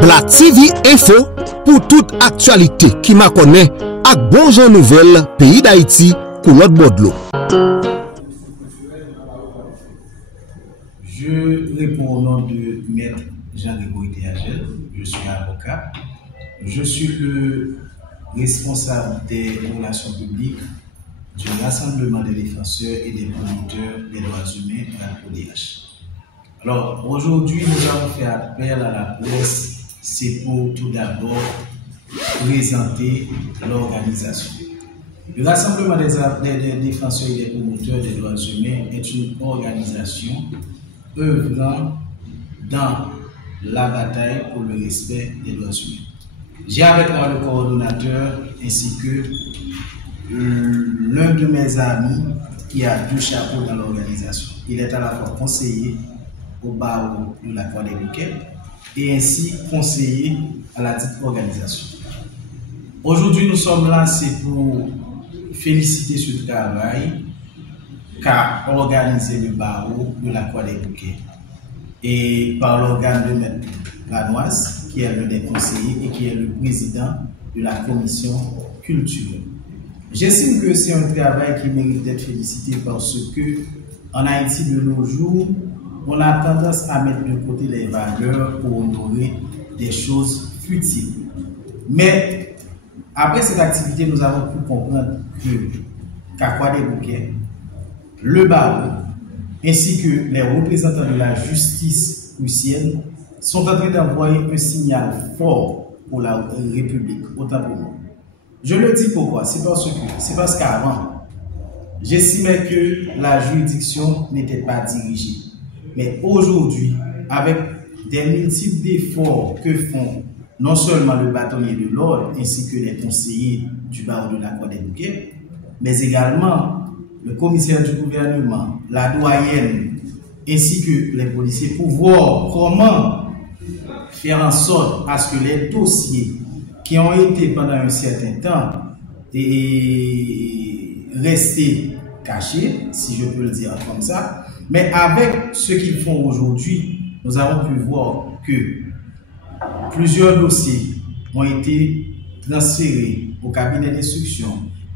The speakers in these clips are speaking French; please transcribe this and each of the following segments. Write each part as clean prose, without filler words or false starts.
Bla TV Info pour toute actualité qui m'a connaît ak bon jan nouvelle pays d'Haïti pour l'autre bord de l'eau. Je réponds au nom de Maître Jean-Grégory Théagel. Je suis avocat. Je suis le responsable des relations publiques du Rassemblement des défenseurs et des promoteurs des droits humains à la PODH. Alors, aujourd'hui, nous avons fait appel à la presse. C'est pour tout d'abord présenter l'organisation. Le Rassemblement des défenseurs et des promoteurs des droits humains est une organisation œuvrant dans la bataille pour le respect des droits humains. J'ai avec moi le coordonnateur ainsi que l'un de mes amis qui a deux chapeaux dans l'organisation. Il est à la fois conseiller au barreau de la Croix des Bouquets et ainsi conseiller à la dite organisation. Aujourd'hui, nous sommes là, c'est pour féliciter ce travail qu'a organisé le barreau de la Croix des Bouquets et par l'organe de Maître Lanoise, qui est l'un des conseillers et qui est le président de la commission culture. J'estime que c'est un travail qui mérite d'être félicité parce que en Haïti de nos jours, on a tendance à mettre de côté les valeurs pour honorer des choses futiles. Mais après cette activité, nous avons pu comprendre que qu'à Croix des Bouquets, le barreau, ainsi que les représentants de la justice prussienne sont en train d'envoyer un signal fort pour la République, autant pour nous. Je le dis pourquoi? C'est parce qu'avant, j'estimais que la juridiction n'était pas dirigée. Mais aujourd'hui, avec des multiples efforts que font non seulement le bâtonnier de l'ordre ainsi que les conseillers du barreau de la Croix des Bouquets, mais également le commissaire du gouvernement, la doyenne, ainsi que les policiers, pour voir comment faire en sorte à ce que les dossiers qui ont été pendant un certain temps et restés cachés, si je peux le dire comme ça, mais avec ce qu'ils font aujourd'hui, nous avons pu voir que plusieurs dossiers ont été transférés au cabinet d'instruction.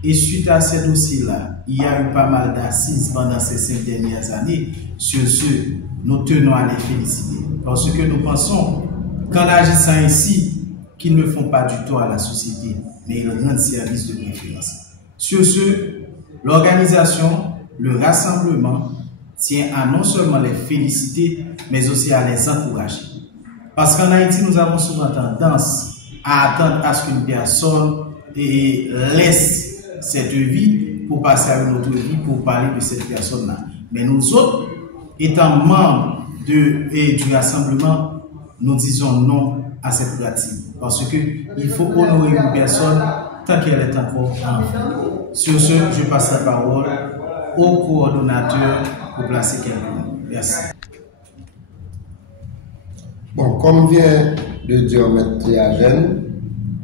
Et suite à ces dossiers-là, il y a eu pas mal d'assises pendant ces 5 dernières années. Sur ce, nous tenons à les féliciter. Parce que nous pensons qu'en agissant ainsi, qu'ils ne font pas du tort à la société, mais ils rendent service de préférence. Sur ce, l'organisation, le rassemblement, tient à non seulement les féliciter, mais aussi à les encourager. Parce qu'en Haïti, nous avons souvent tendance à attendre à ce qu'une personne laisse cette vie pour passer à une autre vie, pour parler de cette personne-là. Mais nous autres, étant membres du rassemblement, nous disons non à cette pratique. Parce qu'il faut honorer une personne tant qu'elle est encore en vie. Sur ce, je passe la parole au coordonnateur pour placer quelqu'un. Merci. Bon, comme vient de dire M. Théagel,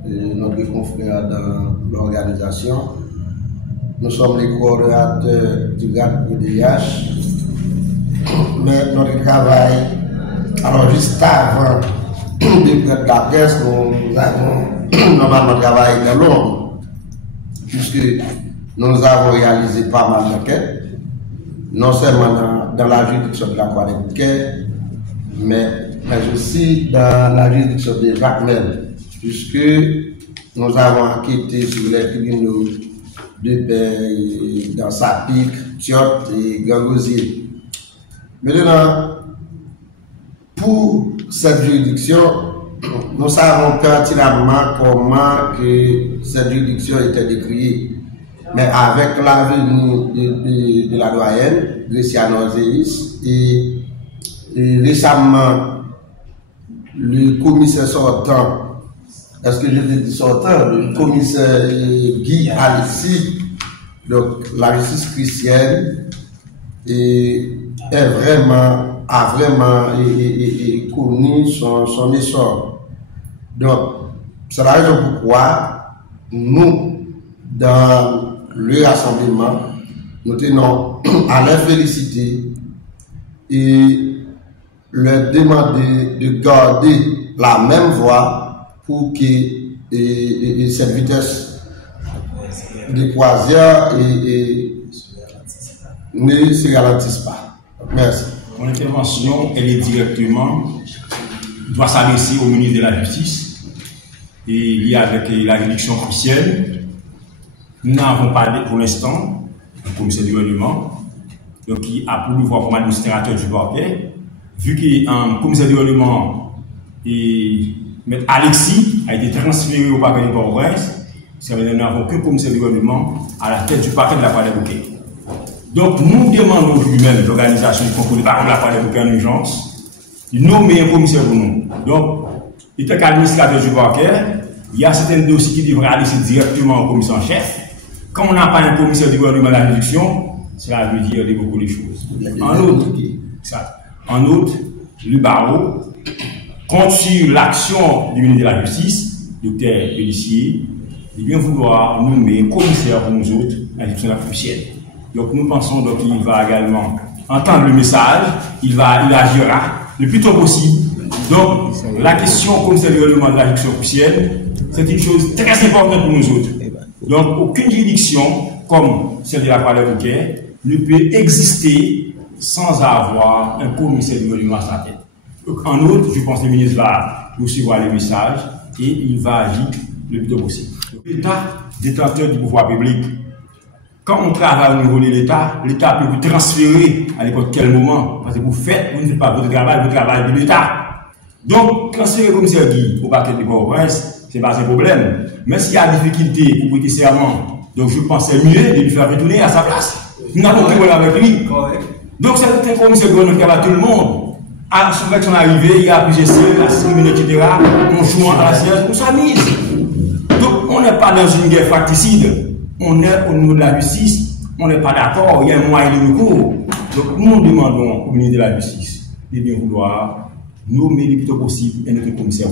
notre confrère dans l'organisation, nous sommes les coordonnateurs du GAP PODH, mais notre travail, alors juste avant de prendre la presse, nous avons normalement travaillé de long, puisque nous avons réalisé pas mal d'enquêtes, non seulement dans la juridiction de la Croix des Bouquets, mais aussi dans la juridiction de Jacmel, puisque nous avons enquêté sur les tribunaux de paix dans Sapic, Tiot et Gangosier. Maintenant, pour cette juridiction, nous savons pertinemment comment que cette juridiction était décriée. Mais avec l'avenue de la doyenne, Greciano Zéis, et récemment, le commissaire sortant, est-ce que je l'ai dit sortant, le commissaire Guy Alexis, donc la justice chrétienne, a vraiment connu son essor. Donc, c'est la raison pourquoi nous, dans le rassemblement, nous tenons à les féliciter et leur demander de garder la même voie pour que cette vitesse de croisière ne se ralentisse pas. Merci. Mon intervention, elle est directement, doit s'adresser au ministre de la Justice et lié avec la juridiction officielle. Nous n'avons pas pour l'instant un commissaire du gouvernement donc, qui a pour pouvoir comme administrateur du parquet. Vu qu'un commissaire du gouvernement et M. Alexis a été transféré au parquet de Port-au-Prince, ça veut dire que nous n'avons qu'un commissaire du gouvernement à la tête du parquet de la Croix-des-Bouquets. Donc nous demandons lui-même l'organisation du concours de parquet de la Croix-des-Bouquets en urgence, de nommer un commissaire pour nous. Donc, étant qu'administrateur du parquet, il y a certains dossiers qui devraient aller directement au commissaire en chef. Quand on n'a pas un commissaire du gouvernement à la juridiction, cela veut dire beaucoup de choses. En outre, le barreau compte sur l'action du ministre de la Justice, docteur Pellissier, de bien vouloir nommer un commissaire pour nous autres à la juridiction officielle. Donc nous pensons qu'il va également entendre le message, il agira le plus tôt possible. Donc la question commissaire du gouvernement de la juridiction officielle, c'est une chose très importante pour nous autres. Donc aucune juridiction comme celle de la Croix-des-Bouquets ne peut exister sans avoir un commissaire du gouvernement à sa tête. Donc, en outre, je pense que le ministre va recevoir les messages et il va agir le plus tôt possible. L'État, détenteur du pouvoir public, quand on travaille au niveau de l'État, l'État peut vous transférer à n'importe quel moment, parce que vous ne faites pas votre travail de l'État. Donc, transférer le commissaire Guy au parquet de Port-au-Prince, ce n'est pas un problème. Mais s'il y a difficulté pour prêter serment, donc je pense que c'est mieux de lui faire retourner à sa place. Nous n'avons plus de problème avec lui. Donc c'est un commissaire gouvernement qui va tout le monde. À son arrivée, il y a plusieurs cellules, assassinés, etc. On joue à la siège, on s'amuse. Donc on n'est pas dans une guerre fratricide. On est au niveau de la justice. On n'est pas d'accord. Il y a un moyen de recours. Donc nous demandons au ministre de la Justice de bien vouloir nommer le plus tôt possible un autre commissaire.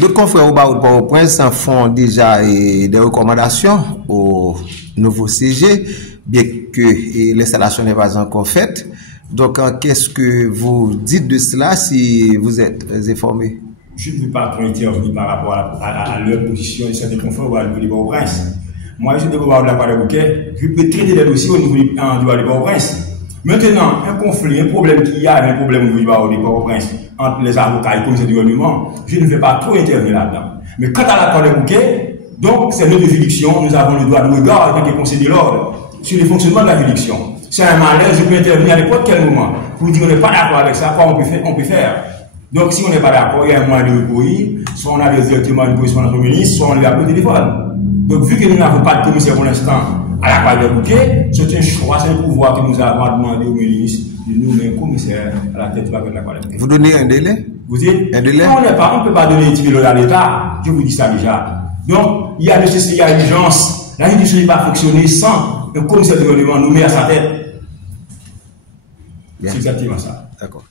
D'autres confrères au barreau de Port-au-Prince font déjà des recommandations au nouveau CG, bien que l'installation n'est pas encore faite. Donc, qu'est-ce que vous dites de cela si vous êtes informé? Je ne veux pas trop intervenir par rapport à leur position de certains confrères au barreau de Port-au-Prince. Moi, je suis au barreau de la Croix-des-Bouquets, je peux traiter des dossiers au niveau du barreau de Port-au-Prince. Maintenant, un conflit, un problème qu'il y a, un problème au niveau du barreau de Port-au-Prince entre les avocats et le commissaire du gouvernement, je ne vais pas trop intervenir là-dedans. Mais quant à la Croix-des-Bouquets, donc c'est notre juridiction, nous avons le droit de regard en tant que conseil de l'ordre sur le fonctionnement de la juridiction. C'est un malaise, je peux intervenir à n'importe quel moment pour dire qu'on n'est pas d'accord avec ça, quoi on peut faire. Donc si on n'est pas d'accord, il y a un moyen de recourir, soit on a directement une correspondance au ministre, soit on lui appelle au téléphone. Donc vu que nous n'avons pas de commissaire pour l'instant à la Croix-des-Bouquets, c'est un choix, c'est un pouvoir que nous avons demandé au ministre de nommer un commissaire à la tête de la Croix-des-Bouquets. Vous donnez un délai? Vous dites? Un délai? On ne peut pas donner un petit à l'État, je vous dis ça déjà. Donc, il y a nécessité, il y a urgence. La juridiction n'est pas fonctionner sans un commissaire de gouvernement nommé à sa tête. C'est exactement ça. D'accord.